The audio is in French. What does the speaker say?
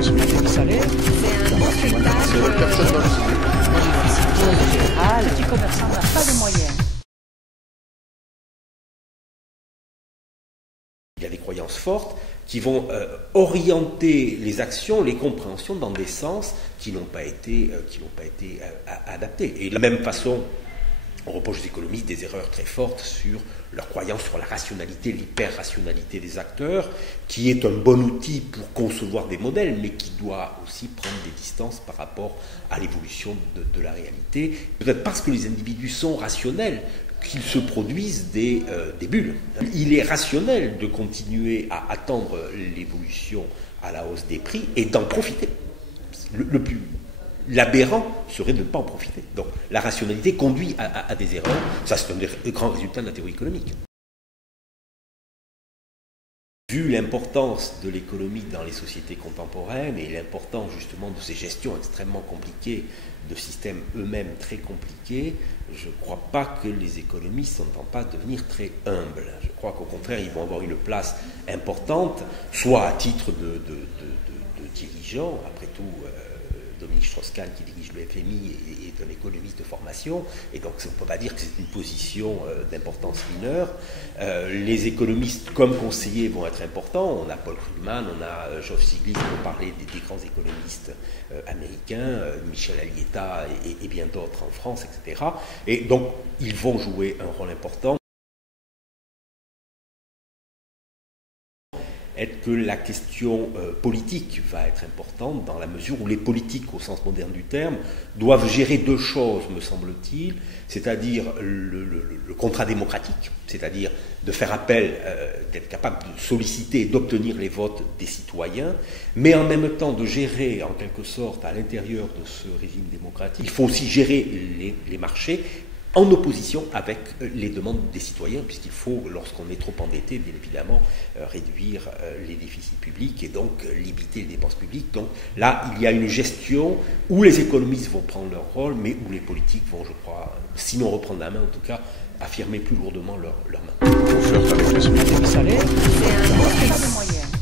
possibilité de salaire. C'est un bon spectacle. Personne n'a En général, Le petit commerçant n'a pas de moyens. Il y a des croyances fortes qui vont orienter les actions, les compréhensions dans des sens qui n'ont pas été adaptés. Et de la même façon, on reproche aux économistes des erreurs très fortes sur leur croyance sur la rationalité, l'hyper-rationalité des acteurs, qui est un bon outil pour concevoir des modèles, mais qui doit aussi prendre des distances par rapport à l'évolution de la réalité. Peut-être parce que les individus sont rationnels qu'ils se produisent des bulles. Il est rationnel de continuer à attendre l'évolution à la hausse des prix et d'en profiter. L'aberrant serait de ne pas en profiter. Donc la rationalité conduit à des erreurs. Ça, c'est un des grands résultats de la théorie économique. Vu l'importance de l'économie dans les sociétés contemporaines et l'importance justement de ces gestions extrêmement compliquées, de systèmes eux-mêmes très compliqués, je ne crois pas que les économistes n'entendent pas devenir très humbles. Je crois qu'au contraire, ils vont avoir une place importante, soit à titre de dirigeants, après tout. Dominique Strauss-Kahn, qui dirige le FMI, est un économiste de formation, et donc on ne peut pas dire que c'est une position d'importance mineure. Les économistes comme conseillers vont être importants. On a Paul Krugman, on a Geoff Stiglitz pour parler des grands économistes américains, Michel Alieta et bien d'autres en France, etc. Et donc ils vont jouer un rôle important. Est que la question politique va être importante dans la mesure où les politiques, au sens moderne du terme, doivent gérer deux choses, me semble-t-il, c'est-à-dire le contrat démocratique, c'est-à-dire de faire appel, d'être capable de solliciter et d'obtenir les votes des citoyens, mais en même temps de gérer, en quelque sorte, à l'intérieur de ce régime démocratique, il faut aussi gérer les marchés, en opposition avec les demandes des citoyens, puisqu'il faut, lorsqu'on est trop endetté, bien évidemment, réduire les déficits publics et donc limiter les dépenses publiques. Donc là, il y a une gestion où les économistes vont prendre leur rôle, mais où les politiques vont, je crois, sinon reprendre la main, en tout cas, affirmer plus lourdement leur main. Pour faire avec les possibilités de salaire. C'est un bon Pas spectacle. de moyens.